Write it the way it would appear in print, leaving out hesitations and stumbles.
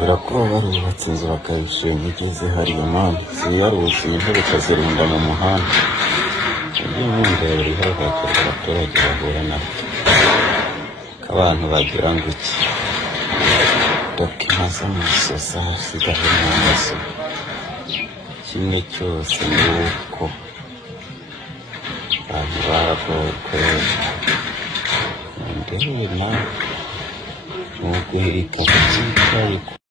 Birakuba barubatse inzu bakayishyura imigezi hariya mani ziyaruzuye intebe ukazirunda mu muhanda ibyo nkundeba ihohoterwa abaturage bahura nabo ko abantu bagira ngo iki dokima z'amasosa zigahe mu maso kimwe cyose ni uko abantu baragowe ndebe nawe ni uguhirika ku cyitaye